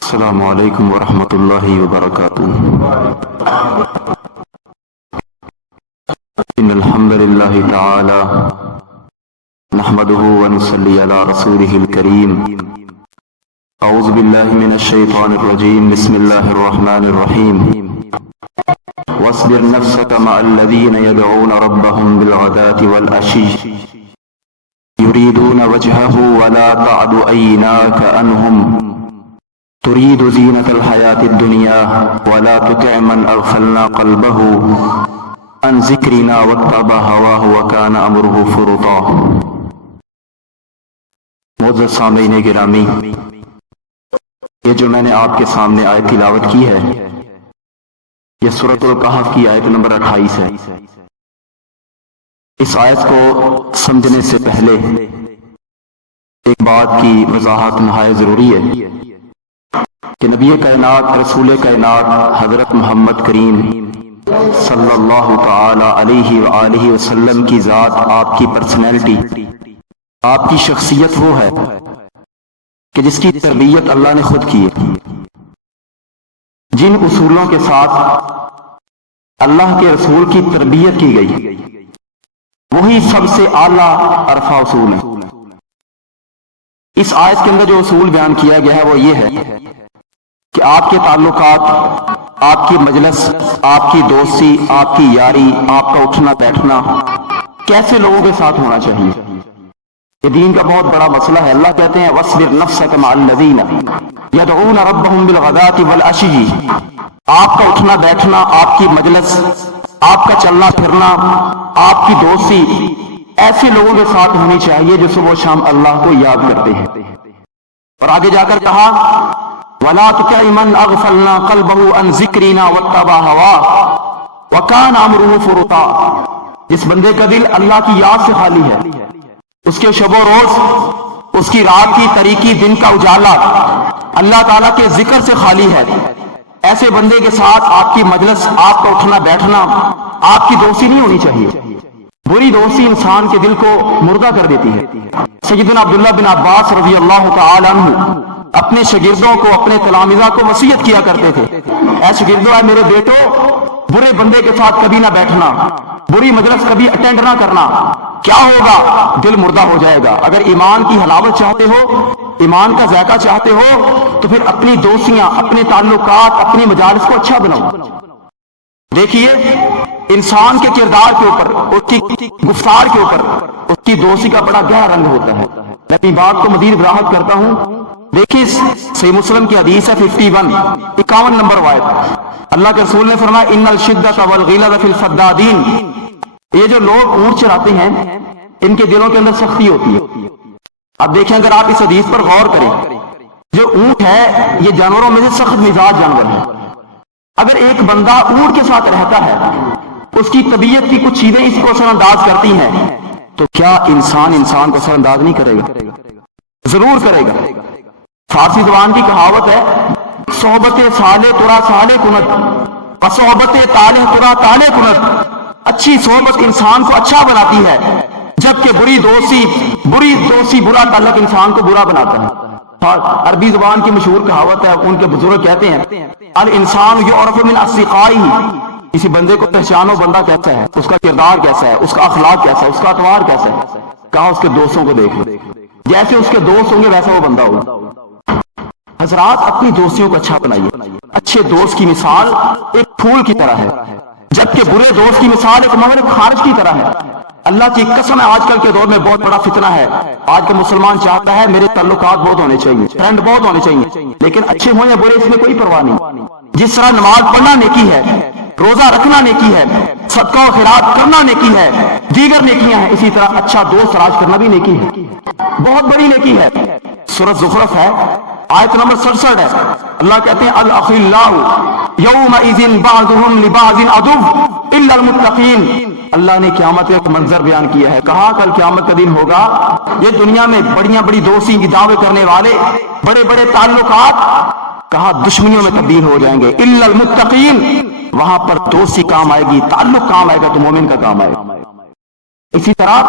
السلام علیکم ورحمۃ اللہ وبرکاتہ۔ ان الحمد للہ تعالی نحمده ونصلی علی رسولہ الکریم۔ اعوذ باللہ من الشیطان الرجیم، بسم اللہ الرحمن الرحیم۔ واصبر نفسك مع الذین يدعون ربهم بالغداة والعشی يريدون وجهه ولا تعد عیناک عنهم تريد زینة الحیاة الدنیا ولا تطع من اغفلنا قلبه عن ذکرنا واتبع هواه وكان امره فرطا۔ معزز سامعین گرامی، یہ جو میں نے آپ کے سامنے آیت تلاوت کی ہے، یہ سورۃ الکہف کی آیت نمبر 28 ہے۔ اس آیت کو سمجھنے سے پہلے ایک بات کی وضاحت نہایت ضروری ہے کہ نبی کائنات، رسول کائنات حضرت محمد کریم صلی اللہ تعالی علیہ وآلہ وسلم کی ذات، آپ کی پرسنالٹی، آپ کی شخصیت وہ ہے کہ جس کی تربیت اللہ نے خود کی ہے۔ جن اصولوں کے ساتھ اللہ کے رسول کی تربیت کی گئی، وہی سب سے اعلیٰ عرفہ اصول ہے۔ اس آیت کے اندر جو اصول بیان کیا گیا ہے وہ یہ ہے کہ آپ کے تعلقات، آپ کی مجلس، آپ کی دوستی، آپ کی یاری، آپ کا اٹھنا بیٹھنا کیسے لوگوں کے ساتھ ہونا چاہیے۔ یہ دین کا بہت بڑا مسئلہ ہے۔ اللہ کہتے ہیں وَاصْبِرْ نَفْسَكَ مَعَ الَّذِينَ يَدْعُونَ رَبَّهُمْ بِالْغَدَاةِ وَالْعَشِيِّ۔ آپ کا اٹھنا بیٹھنا، آپ کی مجلس، آپ کا چلنا پھرنا، آپ کی دوستی ایسے لوگوں کے ساتھ ہونی چاہیے جو صبح و شام اللہ کو یاد کرتے ہیں۔ اور آگے جا کر کہا وَلَا تُطِعْ مَنْ أَغْفَلْنَا قَلْبَهُ عَنْ ذِكْرِنَا وَاتَّبَعَ هَوَاهُ وَكَانَ أَمْرُهُ فُرُطًا۔ جس بندے کا دل اللہ کی یاد سے خالی ہے، اس کے شب و روز، اس کی رات کی تاریکی، دن کا اجالا اللہ تعالیٰ کے ذکر سے خالی ہے، ایسے بندے کے ساتھ آپ کی مجلس، آپ کا اٹھنا بیٹھنا، آپ کی دوستی نہیں ہونی چاہیے۔ بری دوستی انسان کے دل کو مردہ کر دیتی ہے۔ سیدنا عبداللہ بن عباس رضی اللہ تعالی عنہ اپنے شاگردوں کو، اپنے تلامذہ کو وصیت کیا کرتے تھے، اے شاگردوں، اے میرے بیٹو، برے بندے کے ساتھ کبھی نہ بیٹھنا، بری مجلس کبھی اٹینڈ نہ کرنا۔ کیا ہوگا؟ دل مردہ ہو جائے گا۔ اگر ایمان کی حلاوت چاہتے ہو، ایمان کا ذائقہ چاہتے ہو، تو پھر اپنی دوستیاں، اپنے تعلقات، اپنی مجالس کو اچھا بناؤ۔ دیکھیے، انسان کے کردار کے اوپر، اس کی گفتار کے اوپر اس کی دوستی کا بڑا گہرا رنگ ہوتا ہے۔ میں اپنی بات کو مزید وضاحت کرتا ہوں۔ دیکھیے، صحیح مسلم کی حدیث ہے 51 نمبر روایت، اللہ کے رسول نے فرمایا ان الشدۃ والغلظ فی الفدادین۔ یہ جو لوگ اونٹ چراتے ہیں، ان کے دلوں کے اندر سختی ہوتی ہے۔ اب دیکھیں، اگر آپ اس حدیث پر غور کریں، جو اونٹ ہے یہ جانوروں میں سے سخت مزاج جانور ہے۔ اگر ایک بندہ اونٹ کے ساتھ رہتا ہے، اس کی طبیعت کی کچھ چیزیں اس کو اثر انداز کرتی ہیں، تو کیا انسان کو اثر انداز نہیں کرے گا؟ ضرور کرے گا۔ فارسی زبان کی کہاوت ہے صحبت صالح ترا صالح کند صحبت طالح ترا طالح کند۔ اچھی صحبت انسان کو اچھا بناتی ہے، جبکہ بری دوستی برا تعلق انسان کو برا بناتا ہے۔ عربی زبان کی مشہور کہاوت ہے، ان کے بزرگ کہتے ہیں الانسان یعرف من اصدقائہ۔ کسی بندے کو پہچانو، بندہ کیسا ہے، اس کا کردار کیسا ہے، اس کا اخلاق کیسا ہے، اس کا اعتبار کیسا ہے۔ کہا اس کے دوستوں کو دیکھو، جیسے اس کے دوست ہوں گے ویسا وہ بندہ ہوگا۔ حضرات، اپنی دوستیوں کو اچھا بنائیے۔ اچھے دوست کی مثال ایک پھول کی طرح ہے، جبکہ برے دوست کی مثال ایک مغرب خارج کی طرح ہے۔ اللہ کی قسم ہے، آج کل کے دور میں بہت بڑا فتنہ ہے۔ آج کا مسلمان چاہتا ہے میرے تعلقات بہت ہونے چاہیے، فرینڈ بہت ہونے چاہیے، لیکن اچھے ہوں یا برے اس میں کوئی پرواہ نہیں۔ جس طرح نماز پڑھنا نیکی ہے، روزہ رکھنا نیکی ہے، صدقہ و خیرات کرنا نیکی ہے، دیگر نیکیاں ہیں، اسی طرح اچھا دوست تلاش کرنا بھی نیکی ہے، بہت بڑی نیکی ہے۔ سورۃ زخرف ہے، آیت نمبر 67 ہے، اللہ کہتے ہیں الاخلاء یومئذ بعضهم لبعض عدو الا المتقین۔ اللہ نے قیامت کا ایک منظر بیان کیا ہے، کہا کل قیامت کا دن ہوگا، یہ دنیا میں بڑی دوستی کی دعوے کرنے والے، بڑے تعلقات، کہا دشمنیوں میں تبدیل ہو جائیں گے، الا المتقین۔ وہاں پر دوستی کام آئے گی، تعلق کام آئے گا تو مومن کا کام آئے گا۔ اسی طرح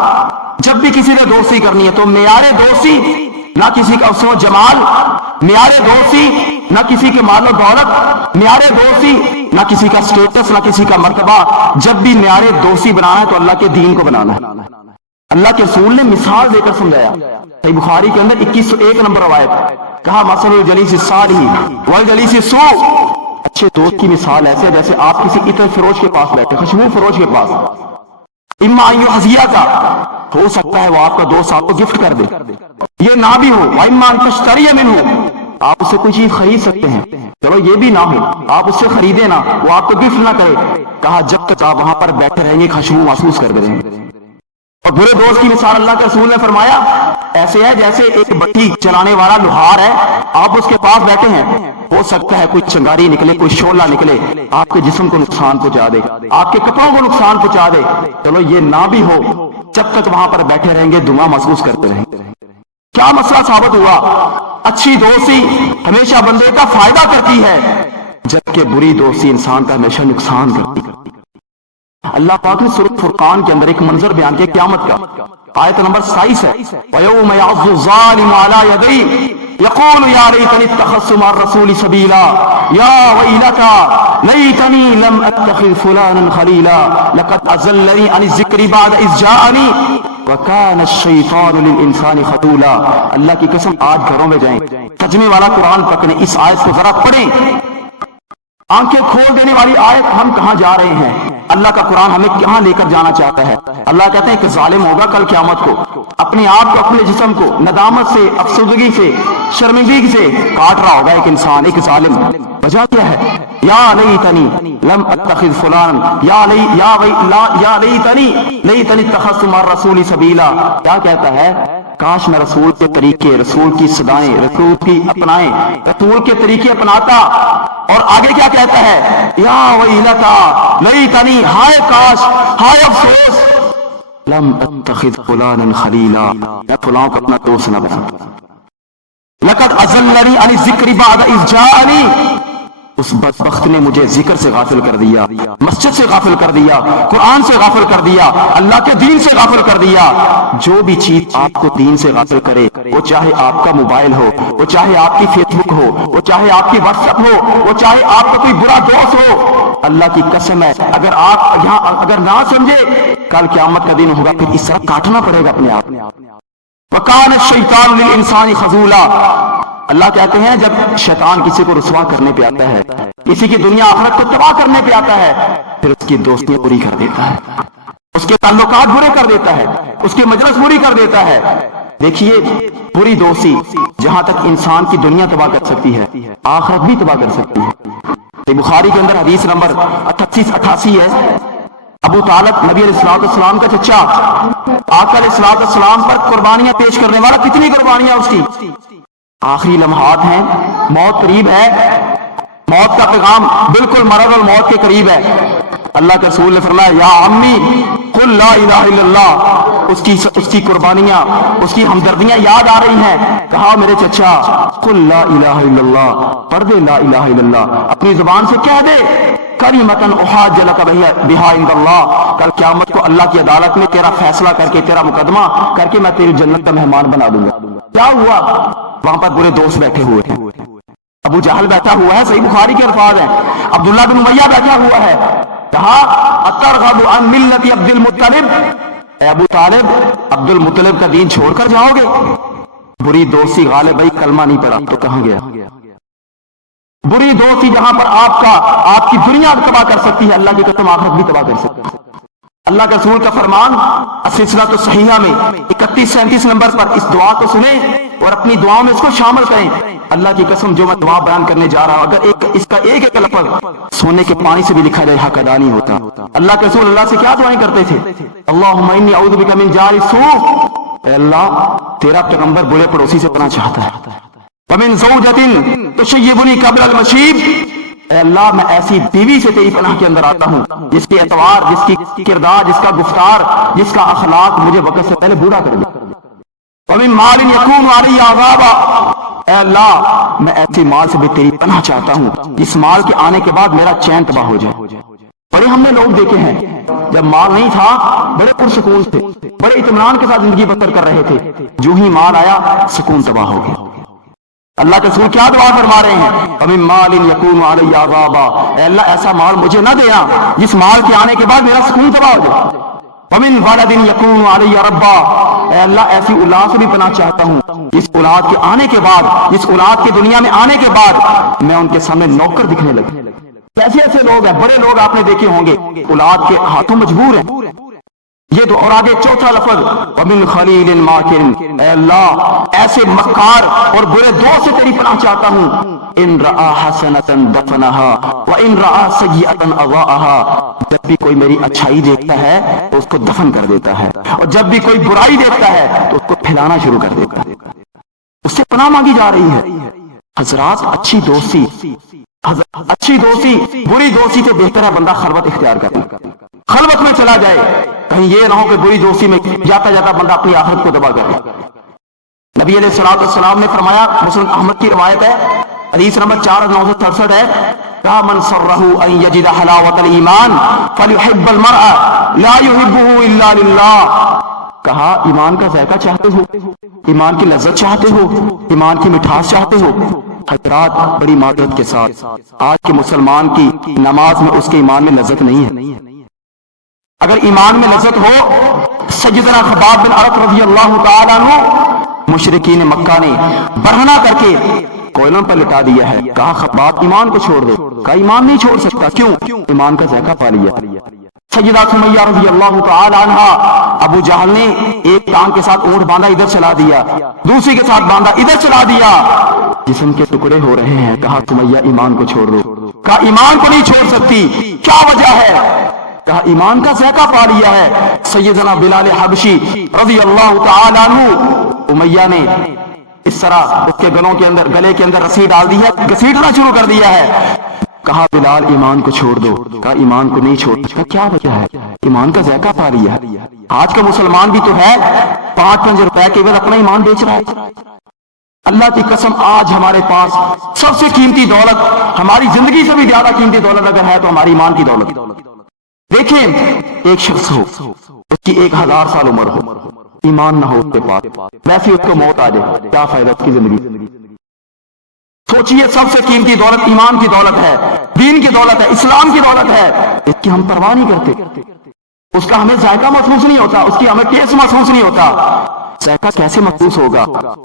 جب بھی کسی نے دوستی کرنی ہے تو معیار دوستی نہ کسی کا حسن و جمال، معیار دوستی نہ کسی کے مال و دولت، معیار دوستی نہ کسی کا سٹیٹس، نہ کسی کا مرتبہ. جب بھی معیار دوستی بنانا ہے تو اللہ کے دین کو بنانا ہے. اللہ کے رسول نے مثال دے کر سمجھایا. صحیح بخاری کے اندر 2101 نمبر روایت کہا مثل الجلیس الصالح والجلیس السوء، اچھے دوست کی مثال ایسے جیسے آپ کسی عطر فروش کے پاس بیٹھے، خوشبو فروش کے پاس. اما ان یحذیک، ہو سکتا ہے وہ آپ کا دوست آپ کو گفٹ کر دے، یہ نہ بھی ہو. واما ان تشتری منہ، آپ اس سے کوئی چیز خرید سکتے ہیں، چلو یہ بھی نہ ہو، آپ اس سے خریدے نہ، وہ آپ کو گفٹ نہ کرے. کہا جب تک آپ وہاں پر بیٹھے رہیں گے خوشبو محسوس کرتے رہیں گے. اور برے دوست کی مثال اللہ کے رسول نے فرمایا ایسے ہے جیسے ایک بٹی چلانے والا لوہار ہے، آپ اس کے پاس بیٹھے ہیں، ہو سکتا ہے کوئی چنگاری نکلے، کوئی شعلہ نکلے، آپ کے جسم کو نقصان پہنچا دے، آپ کے کپڑوں کو نقصان پہنچا دے. چلو یہ نہ بھی ہو، جب تک وہاں پر بیٹھے رہیں گے دعا محسوس کرتے رہیں گے. کیا مسئلہ ثابت ہوا؟ اچھی دوستی ہمیشہ بندے کا فائدہ کرتی ہے، جبکہ بری دوستی انسان کا ہمیشہ نقصان کرتی ہے. اللہ پاک نے سورۃ فرقان کے اندر ایک منظر بیان کیا قیامت کا، آیت نمبر 27 ہے. وَيَوْمَ يَعَضُّ الظَّالِمُ عَلَى يَدَيْهِ يَقُولُ يَا لَيْتَنِي اتَّخَذْتُ مَعَ الرَّسُولِ سَبِيلًا يَا وَيْلَتَى لَيْتَنِي لَمْ أَتَّخِذْ فُلَانًا خَلِيلًا لَقَدْ أَضَلَّنِي عَنِ الذِّكْرِ بَعْدَ إِذْ جَاءَنِي وَكَانَ الشَّيْطَانُ لِلْإِنسَانِ خَذُولًا. اللہ کی قسم آج گھروں میں جائیں، ترجمے والا قرآن پکڑیں، اس آیت کو ذرا پڑھیں، آنکھیں کھول دینے والی آیت. ہم کہاں جا رہے ہیں؟ اللہ کا قرآن ہمیں کہاں لے کر جانا چاہتا ہے؟ اللہ کہتے ہیں کہ ظالم ہوگا کل قیامت کو اپنے آپ کو، اپنے جسم کو ندامت سے، افسردگی سے، شرمندگی سے کاٹ رہا ہوگا ایک انسان، ایک ظالم. وجہ کیا ہے؟ یا لیتنی لم اتخذ فلان، یا لیتنی اتخذت مع الرسول سبیلا. کیا کہتا ہے؟ کاش میں رسول کے طریقے، رسول کی صدائیں، رسول کی اپنائیں، رسول کے طریقے اپناتا. اور آگے کیا کہتا ہے؟ یا ویلتا لیتنی، ہائے کاش، ہائے افسوس، لم اتخذ فلانا خلیلا، میں فلاں کو اپنا دوست نہ بناتا. لقد اضلنی عن الذکر بعد اذ جاءنی، اس بدبخت نے مجھے ذکر سے غافل کر دیا، مسجد سے غافل کر دیا، قرآن سے غافل کر دیا، اللہ کے دین سے غافل کر دیا. جو بھی چیز آپ کو دین سے غافل کرے، وہ چاہے آپ کا موبائل ہو، وہ چاہے آپ کی فیس بک ہو، وہ چاہے آپ کی واٹس ایپ ہو، وہ چاہے آپ کا کوئی برا دوست ہو، اللہ کی قسم ہے اگر آپ یہاں اگر نہ سمجھے، کل قیامت کا دن ہوگا پھر اس طرح کاٹنا پڑے گا اپنے آپ. وَكَانَ الشَّيْطَانُ لِلْإِنسَانِ خَذُولًا. اللہ کہتے ہیں جب شیطان کسی کو رسوا کرنے پہ آتا ہے، کسی کی دنیا آخرت کو تباہ کرنے پہ آتا ہے، پھر اس کی دوستی پوری کر دیتا ہے، اس کے تعلقات برے کر دیتا ہے، اس کی مجلس پوری کر دیتا ہے. دیکھیے بری دوستی جہاں تک انسان کی دنیا تباہ کر سکتی ہے، آخرت بھی تباہ کر سکتی ہے. بخاری کے اندر حدیث نمبر 88 ہے. ابو طالب نبی علیہ السلام کا چچا، آقا علیہ السلام پر قربانیاں پیش کرنے والا، کتنی قربانیاں اس کی. آخری لمحات ہیں، موت قریب ہے، موت کا پیغام بالکل مرض الموت کے قریب ہے. اللہ کے رسول نے فرمایا یا عمی قل لا الہ الا اللہ. اس کی قربانیاں، اس کی ہمدردیاں یاد آ رہی ہیں. کہا میرے چچا قل لا الہ الا اللہ، پڑھ دے لا الہ الا اللہ، اپنی زبان سے کہہ دے کلمۃ احاج لک بہا عند اللہ. کل قیامت کو اللہ کی عدالت میں تیرا فیصلہ کر کے، تیرا مقدمہ کر کے میں تیری جنت کا مہمان بنا دوں گا. کیا ہوا؟ وہاں پر برے دوست بیٹھے ہوئے تھے. ابو جہل بیٹھا ہوا ہے، صحیح بخاری کے الفاظ ہیں. عبداللہ بن امیہ بیٹھا ہوا ہے. کہا اترغب عن ملت عبد المطلب، اے ابو طالب عبد المطلب کا دین چھوڑ کر جاؤ گے؟ بری دوستی غالب بھائی کلمہ نہیں پڑا تو کہاں گیا؟ بری دوستی جہاں پر آپ کی دنیا تباہ کر سکتی ہے، اللہ کی قسم آخرت بھی تباہ کر سکتی ہے. اللہ کے رسول کا فرمان السلسلہ الصحیحہ میں 31-37 نمبر پر اس دعا کو سنیں اور اپنی دعاؤں میں اس کو شامل کریں. اللہ کی قسم جو میں دعا بیان کرنے جا رہا ہوں، اگر اس کا ایک لفظ سونے کے پانی سے بھی لکھا جائے حق ادا نہیں ہوتا. اللہ کے رسول اللہ سے کیا دعائیں کرتے تھے؟ اللہم انی اعوذ بک من جار السوء، اے اللہ تیرا پیغمبر برے پڑوسی سے پناہ چاہتا ہے. ومن زوجۃ تشیبنی قبل المشیب، اے اللہ میں ایسی بیوی سے تیری پناہ کے اندر آتا ہوں جس کے اعتبار، جس کی کردار، جس کا گفتار، جس کا اخلاق مجھے وقت سے پہلے بوڑھا کر دے. ومن مال یکون علی عذابا، اے اللہ میں ایسے مال سے بھی تیری پناہ چاہتا ہوں جس مال کے آنے کے بعد میرا چین تباہ ہو جائے. بڑے ہم نے لوگ دیکھے ہیں جب مال نہیں تھا بڑے پرسکون تھے، بڑے اطمینان کے ساتھ زندگی بسر کر رہے تھے، جو ہی مال آیا سکون تباہ ہو گیا۔ اللہ کے رسول کیا دعا فرما رہے ہیں؟ وَمِن مَالٍ يَكُونُ عَلَيَّ عَذَابًا، اے اللہ ایسا مال مجھے نہ دینا جس مال کے آنے کے بعد میرا سکون تباہ ہو جائے۔ وَمِن وَلَدٍ يَكُونُ عَلَيَّ رَبًّا، اے اللہ ایسی اولاد سے بھی پناہ چاہتا ہوں جس اولاد کے آنے کے بعد، جس اولاد کے دنیا میں آنے کے بعد میں ان کے سامنے نوکر دکھنے لگا۔ ایسے ایسے لوگ ہیں، بڑے لوگ آپ نے دیکھے ہوں گے اولاد کے ہاتھوں مجبور ہیں۔ یہ تو اور آگے چوتھا لفظ وَمِن خَلِيلٍ مَاكِرٍ، اے اللہ ایسے مکار اور برے دوست سے تیری پناہ چاہتا ہوں، ان رآ حسنۃ دفنها وان رآ سیئۃ اضاءها، جب بھی کوئی میری اچھائی دیکھتا ہے تو اس کو دفن کر دیتا ہے، اور جب بھی کوئی برائی دیکھتا ہے تو اس کو پھیلانا شروع کر دیتا ہے۔ اس سے پناہ مانگی جا رہی ہے۔ حضرات اچھی دوستی بری دوستی سے بہتر ہے بندہ خلوت اختیار کرے، خلوت میں چلا جائے، کہیں یہ نہ ہو کہ بری دوستی میں جاتا جاتا بندہ اپنی آخرت کو تباہ کرے۔ نبی علیہ الصلوۃ والسلام نے فرمایا، مسلم احمد کی روایت ہے، حدیث نمبر 4967 ہے، کہا من سرہ ان یجد حلاوۃ الایمان فلیحب المرء لا یحبہ الا للہ، کہا ایمان کا ذائقہ چاہتے ہو، ایمان کی لذت چاہتے ہو، ایمان کی مٹھاس چاہتے ہو؟ حضرات بڑی معذرت کے ساتھ آج کے مسلمان کی نماز میں اس کے ایمان میں لذت نہیں ہے۔ اگر ایمان میں لذت ہو، سیدنا خباب بن عرط رضی اللہ تعالیٰ عنہ مشرکین مکہ نے برہنہ کر کے کوئلوں پر لٹا دیا ہے، کہا خباب ایمان کو چھوڑ دو، کہا ایمان نہیں چھوڑ سکتا، کیوں؟ ایمان کا ذائقہ پا لیا۔ سیدہ سمیہ رضی اللہ تعالی عنہ، ابو جہل نے ایک ٹانگ کے ساتھ اونٹ باندھا ادھر چلا دیا، دوسری کے ساتھ باندھا ادھر چلا دیا، جسم کے ٹکڑے ہو رہے ہیں، کہا سمیہ ایمان کو چھوڑ دو، کہا ایمان کو نہیں چھوڑ سکتی، کیا وجہ ہے؟ کہا ایمان کا ذائقہ پا لیا ہے۔ سیدنا بلال حبشی رضی اللہ تعالی عنہ، امیہ نے اس طرح اس کے گلے کے اندر رسی ڈال دی ہے، گھسیٹنا شروع کر دیا ہے، کہا بلال ایمان کو چھوڑ دو، کہا ایمان کو نہیں چھوڑ سکتا، کیا وجہ ہے؟ ایمان کا ذائقہ پا لیا۔ آج کا مسلمان بھی تو ہے 5 روپے کے بعد اپنا ایمان بیچ رہا ہے۔ اللہ کی قسم آج ہمارے پاس سب سے قیمتی دولت، ہماری زندگی سے بھی زیادہ قیمتی دولت اگر ہے تو ہماری ایمان کی دولت۔ دیکھیں ایک شخص ہو، اس کی 1000 سال عمر ہو، ایمان نہ ہو اس کے پاس، ویسے اس کو موت آ جائے، کیا فائدہ اس کی زندگی؟ سوچئے سب سے قیمتی دولت ایمان کی دولت ہے، دین کی دولت ہے، اسلام کی دولت ہے، اس کی ہم پرواہ نہیں کرتے، اس کا ہمیں ذائقہ محسوس نہیں ہوتا، اس کی ہمیں ٹیسٹ محسوس نہیں ہوتا۔ ذائقہ کیسے محسوس ہوگا؟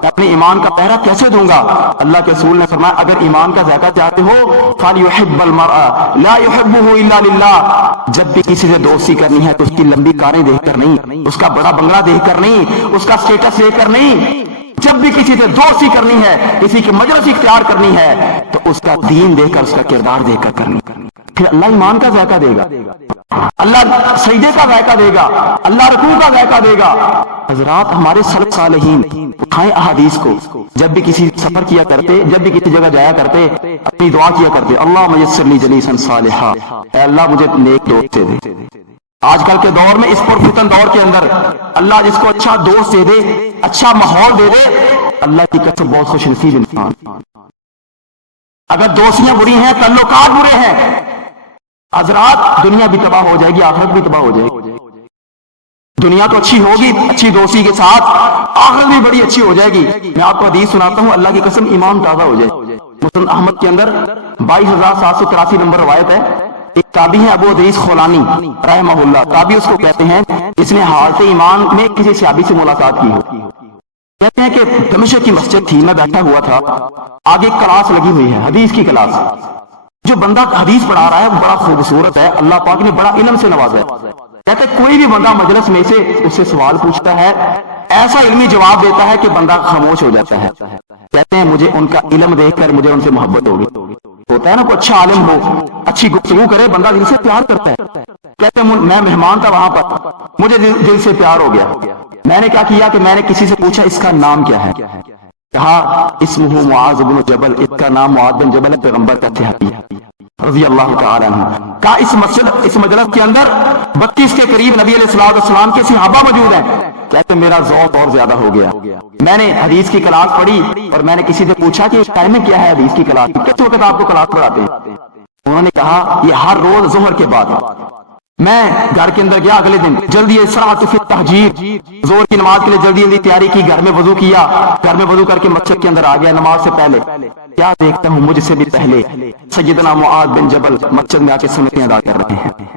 اپنے ایمان کا پہرا کیسے دوں گا؟ اللہ کے رسول نے فرمایا اگر ایمان کا ذائقہ چاہتے ہو فَلْيُحِبَّ الْمَرْءَ لَا يُحِبُّهُ إِلَّا لِلَّهِ، جب بھی کسی سے دوستی کرنی ہے تو اس کی لمبی کاریں دیکھ کر نہیں، اس کا بڑا بنگلہ دیکھ کر نہیں، اس کا سٹیٹس دیکھ کر نہیں، جب بھی کسی سے دوستی کرنی ہے، کسی کی مجلس اختیار کرنی ہے تو اس کا دین دیکھ کر، اس کا کردار دیکھ کر کرنی، پھر اللہ ایمان کا ذائقہ دے گا، اللہ سجدے کا ذائقہ دے گا، اللہ رکوع کا ذائقہ دے گا۔ حضرات ہمارے سلف صالحین اٹھائیں احادیث کو، جب بھی کسی سفر کیا کرتے، جب بھی کسی جگہ جایا کرتے، اپنی دعا کیا کرتے، اللہم یسر لی جلیسا صالحا، اے اللہ مجھے نیک دوست دے۔ آج کل کے دور میں، اس پرفتن دور کے اندر، اللہ جس کو اچھا دوست دے دے، اچھا ماحول دے دے، اللہ کی قسم بہت خوش نصیب انسان۔ اگر دوستیاں بری ہیں، تعلقات برے ہیں، حضرات دنیا بھی تباہ ہو جائے گی، آخرت بھی تباہ ہو جائے گی۔ دنیا تو اچھی ہوگی اچھی دوستی کے ساتھ، آخرت بھی بڑی اچھی ہو جائے گی۔ میں آپ کو حدیث سناتا ہوں، اللہ کی قسم ایمان تازہ ہو جائے۔ مسلم احمد کے اندر 22783 نمبر روایت ہے، ایک تابعی ہے ابو ادریس خولانی رحمہ اللہ، تابعی اس کو کہتے ہیں اس نے حالت ایمان میں کسی صحابی سے ملاقات کی ہو۔ کہتے ہیں کہ دمشق کی مسجد تھی، میں بیٹھا ہوا تھا، آگے کلاس لگی ہوئی ہے، حدیث کی کلاس، جو بندہ حدیث پڑھا رہا ہے وہ بڑا خوبصورت ہے، اللہ پاک نے بڑا علم سے نوازا ہے۔ کہتے ہیں کوئی بھی بندہ مجلس میں سے اس سے سوال پوچھتا ہے، ایسا علمی جواب دیتا ہے کہ بندہ خاموش ہو جاتا ہے۔ کہتے ہیں مجھے ان کا علم دیکھ کر مجھے ان سے محبت ہوگی۔ ہوتا ہے نا کوئی اچھا عالم ہو، اچھی گفتگو کرے، بندہ دل سے پیار کرتا ہے۔ کہتے ہیں میں مہمان تھا وہاں پر، مجھے دل سے پیار ہو گیا۔ میں نے کیا کیا کہ میں نے کسی سے پوچھا اس کا نام کیا ہے؟ کہا اسمہ معاذ بن جبل، اس کا نام معاذ بن جبل ہے، پیغمبر کا صحابی رضی اللہ تعالی عنہ۔ کہا اس مجلس کے اندر 32 کے قریب نبی علیہ السلام کے صحابہ موجود ہیں۔ کہتے میرا ذوق اور زیادہ ہو گیا، میں نے حدیث کی کلاس پڑھی اور میں نے کسی سے پوچھا کہ ٹائمنگ کیا ہے حدیث کی کلاس، کس وقت آپ کو کلاس پڑھاتے ہیں؟ انہوں نے کہا یہ ہر روز ظہر کے بعد میں گھر کے اندر گیا اگلے دن جلدی اسراۃ فی التہجیر ظہر کی نماز کے لیے جلدی جلدی تیاری کی گھر میں وضو کیا گھر میں وضو کر کے مسجد کے اندر آ گیا نماز سے پہلے کیا دیکھتا ہوں مجھ سے بھی پہلے سیدنا معاذ بن جبل مسجد میں آ کے سنتیں ادا کر رہے ہیں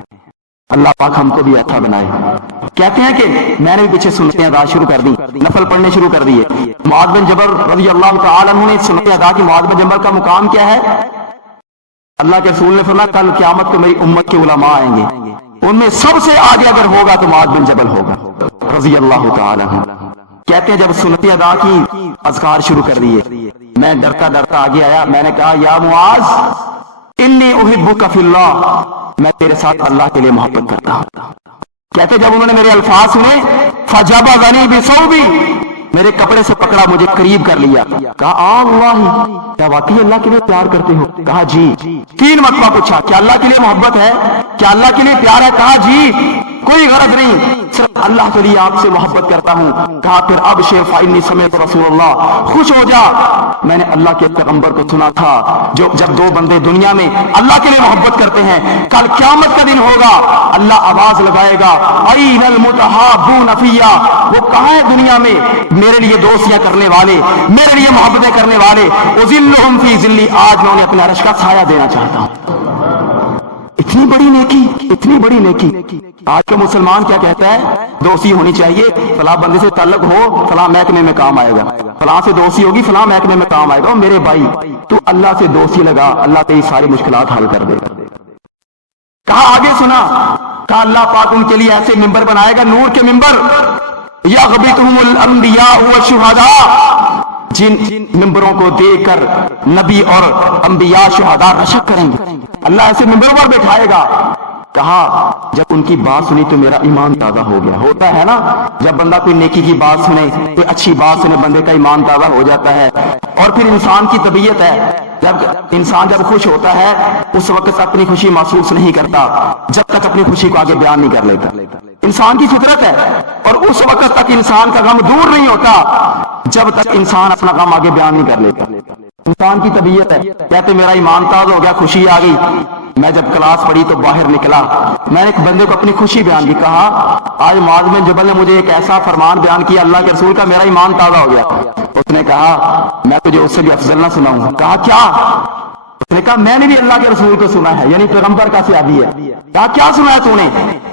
اللہ پاک ہم کو بھی ایسا بنائے کہتے ہیں کہ میں نے بھی پیچھے سنتیں ادا شروع کر دی نفل پڑھنے شروع کر دیے معاذ بن جبل رضی اللہ تعالی عنہ نے سنتیں ادا کی معاذ بن جبل کا مقام کیا ہے اللہ کے رسول نے فرمایا کل قیامت کو میری امت کے علماء آئیں گے ان میں سب سے آگے اگر ہوگا تو معاذ بن جبل ہوگا رضی اللہ تعالی عنہ کہتے ہیں جب سنتیں ادا کی اذکار شروع کر دیے میں ڈرتا ڈرتا آگے آیا میں نے کہا یا معاذ انی احبک فی اللہ میں تیرے ساتھ اللہ کے لیے محبت کرتا ہوں کہتے جب انہوں نے میرے الفاظ سنے فجبذنی بثوبی میرے کپڑے سے پکڑا مجھے قریب کر لیا کہا اللہ کیا واقعی اللہ کے لیے پیار کرتے ہو کہا جی 3 مرتبہ پوچھا کیا اللہ کے لیے محبت ہے کیا اللہ کے لیے پیار ہے کہا جی کوئی غرض نہیں صرف اللہ کے لیے آپ سے محبت کرتا ہوں کہا پھر اب شیخ فائنی سمیت رسول اللہ خوش ہو جا میں نے اللہ کے پیغمبر کو سنا تھا جو جب 2 بندے دنیا میں اللہ کے لیے محبت کرتے ہیں کل قیامت کا دن ہوگا اللہ آواز لگائے گا این المتحابون فیا وہ کہاں ہے دنیا میں میرے لیے دوستیاں کرنے والے میرے لیے محبتیں کرنے والے اذلہم فی ذلی آج میں انہیں اپنے عرش کا سایہ دینا چاہتا ہوں اتنی بڑی نیکی آج کا مسلمان کیا کہتا ہے دوستی ہونی چاہیے فلاں بندے سے تعلق ہو فلاں محکمے میں کام آئے گا فلاں سے دوستی ہوگی فلاں محکمے میں کام آئے گا میرے بھائی تو اللہ سے دوستی لگا اللہ تیری ساری مشکلات حل کر دے گا کہا آگے سنا کہا اللہ پاک ان کے لیے ایسے ممبر بنائے گا نور کے ممبر یغبطہم الانبیاء والشہداء جن ممبروں کو دیکھ کر نبی اور انبیاء شہداء رشک کریں گے اللہ ایسے ممبروں پر بٹھائے گا کہا جب ان کی بات سنی تو میرا ایمان تازہ ہو گیا ہوتا ہے نا جب بندہ کوئی نیکی کی بات سنے کوئی اچھی بات سنے بندے کا ایمان تازہ ہو جاتا ہے اور پھر انسان کی طبیعت ہے جب انسان جب خوش ہوتا ہے اس وقت اپنی خوشی محسوس نہیں کرتا جب تک اپنی خوشی کو آگے بیان نہیں کر لیتا انسان کی فطرت ہے اور اس وقت تک انسان کا غم دور نہیں ہوتا جب تک انسان اپنا غم آگے بیان نہیں کر لیتا انسان کی طبیعت ہے کہتے میرا ایمان تازہ ہو گیا خوشی آ گئی میں جب کلاس پڑھی تو باہر نکلا میں نے ایک بندے کو اپنی خوشی بیان کی کہا آج معاذ بن جبل نے مجھے ایک ایسا فرمان بیان کیا اللہ کے رسول کا میرا ایمان تازہ ہو گیا اس نے کہا میں تجھے اس سے بھی افضل نہ سناؤں کہا کیا اس نے کہا میں نے بھی اللہ کے رسول کو سنا ہے یعنی پیغمبر کا صحابی ہے کہا کیا سنا ہے تو نے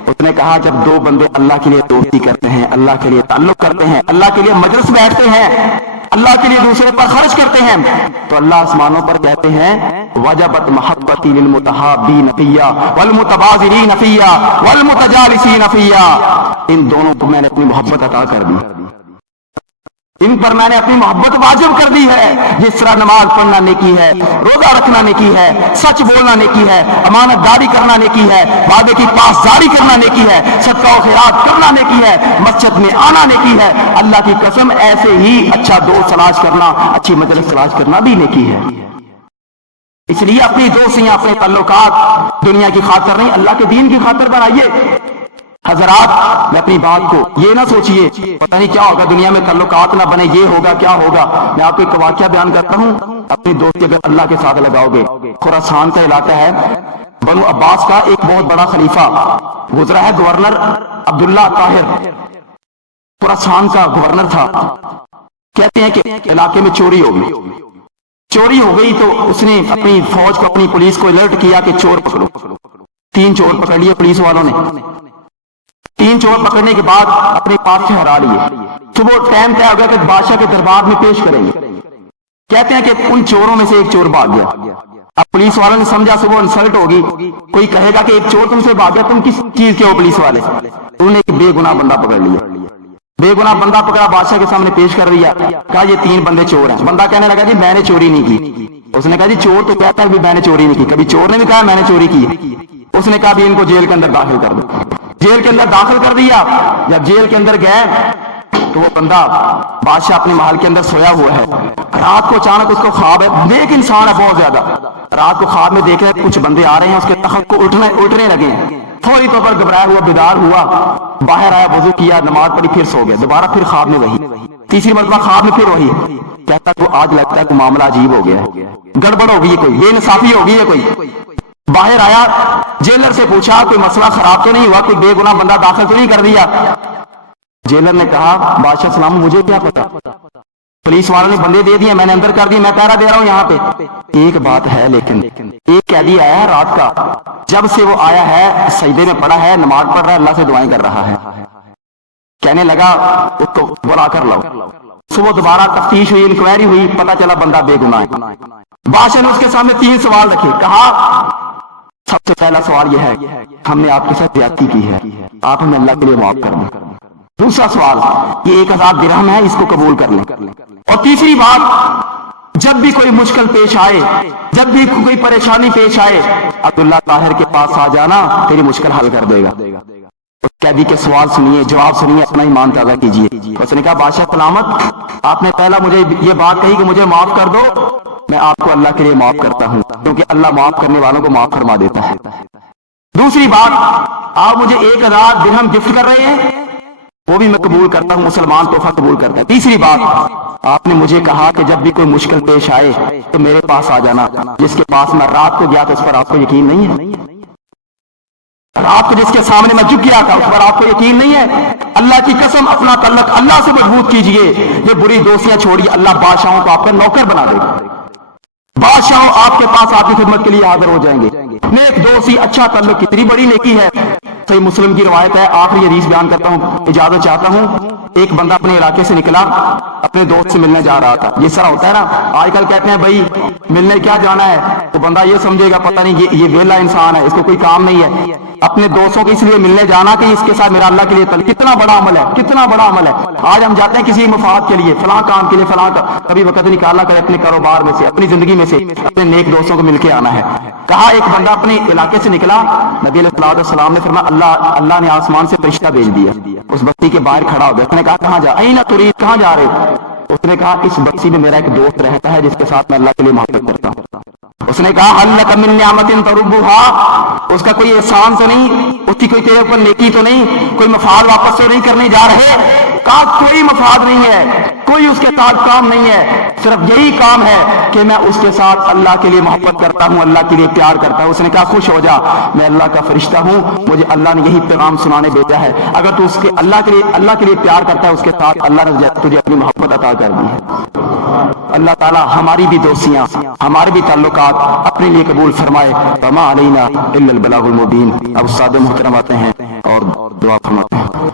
اس نے کہا جب 2 بندے اللہ کے لیے دوستی کرتے ہیں اللہ کے لیے تعلق کرتے ہیں اللہ کے لیے مجلس بیٹھتے ہیں اللہ کے لیے دوسرے پر خرچ کرتے ہیں تو اللہ آسمانوں پر کہتے ہیں وجبت محبتی للمتحابین فیا والمتبادلین فیا والمتجالسین فیا ان دونوں کو میں نے اپنی محبت عطا کر دی ان پر میں نے اپنی محبت واجب کر دی ہے جس طرح نماز پڑھنا نیکی ہے روزہ رکھنا نیکی ہے سچ بولنا نیکی ہے امانت داری کرنا نیکی ہے وعدے کی پاسداری کرنا نیکی ہے صدقہ و خیرات کرنا نیکی ہے مسجد میں آنا نیکی ہے اللہ کی قسم ایسے ہی اچھا دوست تلاش کرنا اچھی مجلس تلاش کرنا بھی نیکی ہے اس لیے اپنی دوستیاں اپنے تعلقات دنیا کی خاطر نہیں اللہ کے دین کی خاطر بنائیے حضرات میں اپنی بات کو یہ نہ سوچئے پتہ نہیں کیا ہوگا دنیا میں تعلقات نہ بنے یہ ہوگا کیا ہوگا میں آپ کو ایک واقعہ بیان کرتا ہوں اپنی دوستی اگر اللہ کے ساتھ لگاؤ گے خراسان کا علاقہ ہے بنو عباس کا ایک بہت بڑا خلیفہ گزرا ہے گورنر عبداللہ طاہر خراسان کا گورنر تھا کہتے ہیں کہ علاقے میں چوری ہو گئی تو اس نے اپنی فوج کو اپنی پولیس کو الرٹ کیا کہ چور پکڑو 3 چور پکڑ لیے پولیس والوں نے 3 چور پکڑنے کے بعد اپنے پاس سے ہرا لیے صبح ٹائم طے ہو گیا کہ بادشاہ کے دربار میں پیش کریں گے کہتے ہیں کہ ان چوروں میں سے ایک چور بھاگ گیا اب پولیس والوں نے سمجھا صبح انسلٹ ہوگی کوئی کہے گا کہ ایک چور تم سے بھاگ گیا تم کس چیز کے ہو پولیس والے انہوں نے ایک بے گناہ بندہ پکڑ لیا بے گناہ بندہ پکڑا بادشاہ کے سامنے پیش کر دیا کہا یہ 3 بندے چور ہیں بندہ کہنے لگا جی میں نے چوری نہیں کی اس نے کہا جی چور تو کہتا ہے میں نے چوری نہیں کی کبھی چور نے بھی کہا میں نے چوری کی اس نے کہا بھی ان کو جیل کے اندر داخل کر دو جیل کے اندر داخل کر دیا جب جیل کے اندر گئے تو وہ بندہ بادشاہ اپنے محل کے اندر سویا ہوا ہے رات کو اچانک اس کو خواب ہے نیک انسان ہے بہت زیادہ رات کو خواب میں دیکھ رہے کچھ بندے آ رہے ہیں اس کے تخت کو الٹنے لگے ہیں فوری طور پر گھبرایا ہوا بیدار ہوا باہر آیا وضو کیا نماز پڑھی پھر سو گیا دوبارہ پھر خواب میں وہی تیسری مرتبہ خواب میں پھر وہی کہتا تو آج لگتا ہے کہ معاملہ عجیب ہو گیا ہے گڑبڑ ہو گئی ہے کوئی بے انصافی ہو گئی ہے کوئی باہر آیا, جیلر سے پوچھا کوئی مسئلہ خراب تو نہیں ہوا, کوئی بے گناہ بندہ داخل تو نہیں کر دیا؟ جیلر نے کہا بادشاہ سلام مجھے کیا پتا, پولیس والوں نے بندے دے دیے, میں نے اندر کر دی, میں پہرا دے رہا ہوں یہاں پہ. ایک بات ہے لیکن, ایک قیدی آیا ہے رات کا, جب سے وہ آیا ہے سجدے میں پڑا ہے, نماز پڑھ رہا ہے, اللہ سے دعائیں کر رہا ہے. کہنے لگا اس کو بلا کر لاؤ. صبح دوبارہ تفتیش ہوئی, انکوائری ہوئی, پتا چلا بندہ بے گناہ ہے. بادشاہ نے اس کے سامنے 3 سوال رکھے. کہا سب سے پہلا سوال یہ ہے ہم نے آپ کے ساتھ زیادتی کی ہے, آپ ہمیں اللہ کے لیے معاف کر دیں. دوسرا سوال یہ 1000 درہم ہے, اس کو قبول کر لیں. اور تیسری بات, جب بھی کوئی مشکل پیش آئے, جب بھی کوئی پریشانی پیش آئے, عبداللہ طاہر کے پاس آ جانا, تیری مشکل حل کر دے گا. قیدی کے سوال سنیے, جواب سنیے, اپنا ایمان تازہ کیجیے. اس نے کہا بادشاہ سلامت, آپ نے پہلا مجھے یہ بات کہی کہ مجھے معاف کر دو, میں آپ کو اللہ کے لیے معاف کرتا ہوں کیونکہ اللہ معاف کرنے والوں کو معاف فرما دیتا ہے. دوسری بات, آپ مجھے 1000 درہم گفٹ کر رہے ہیں, وہ بھی میں قبول کرتا ہوں, مسلمان تحفہ قبول کرتا ہے. تیسری بات, آپ نے مجھے کہا کہ جب بھی کوئی مشکل پیش آئے تو میرے پاس آ جانا, جس کے پاس میں رات کو گیا تو اس پر آپ کو یقین نہیں ہے؟ رات کو جس کے سامنے میں جھک گیا تھا اس پر آپ کو یقین نہیں ہے؟ اللہ کی قسم, اپنا تعلق اللہ سے مضبوط کیجئے. یہ بری دوستیاں چھوڑیے, اللہ بادشاہوں کو آپ کا نوکر بنا دے گا. بادشاہوں آپ کے پاس آپ کی خدمت کے لیے حاضر ہو جائیں گے. نیک دوستی, اچھا تعلق کتنی بڑی نیکی ہے. صحیح مسلم کی روایت ہے, آخری حدیث بیان کرتا ہوں, اجازت چاہتا ہوں. ایک بندہ اپنے علاقے سے نکلا, اپنے دوست سے ملنے جا رہا تھا. جس طرح ہوتا ہے نا آج کل کہتے ہیں بھائی ملنے کیا جانا ہے, تو بندہ یہ سمجھے گا پتہ نہیں یہ ویلا انسان ہے, اس کو کوئی کام نہیں ہے. اپنے دوستوں کے اس لیے ملنے جانا کہ اس کے ساتھ میرا اللہ کے لیے کتنا بڑا عمل ہے, کتنا بڑا عمل ہے. آج ہم جاتے ہیں کسی مفاد کے لیے, فلاں کام کے لیے, فلاں کا کبھی وقت نکالا کرے اپنے کاروبار میں سے, اپنی زندگی میں سے اپنے نیک دوستوں کو مل کے آنا ہے. کہا ایک بندہ اپنے علاقے سے نکلا, نبی علیہ السلام نے فرمایا اللہ نے آسمان سے فرشتہ بھیج دیا, اس بستی کے باہر کھڑا ہو گیا. اس نے کہا کہاں جا اینا ترید, کہاں جا رہے؟ اس نے کہا اس بستی میں میرا ایک دوست رہتا ہے جس کے ساتھ میں اللہ کے لیے محبت کرتا ہوں. اس نے کہا اللہ من نعمت تربها, اس کا کوئی احسان تو نہیں, اس کی کوئی تیرے اوپر نیکی تو نہیں, کوئی مفاد واپس تو نہیں کرنے جا رہے؟ کہا کوئی مفاد نہیں ہے, کوئی اس کے ساتھ کام نہیں ہے, صرف یہی کام ہے کہ میں اس کے ساتھ اللہ کے لیے محبت کرتا ہوں, اللہ کے لیے پیار کرتا ہوں. اس نے کہا خوش ہو جا, میں اللہ کا فرشتہ ہوں, مجھے اللہ نے یہی پیغام سنانے بھیجا ہے. اگر تو اس کے اللہ کے لیے پیار کرتا ہے, اس کے ساتھ اللہ نے تجھے اپنی محبت عطا کر دی ہے. اللہ تعالی ہماری بھی دوستیاں, ہمارے بھی تعلقات اپنے لیے قبول فرمائے. وما علینا الا البلاغ المبین. اب استاد محترم آتے ہیں اور دعا فرماتے ہیں.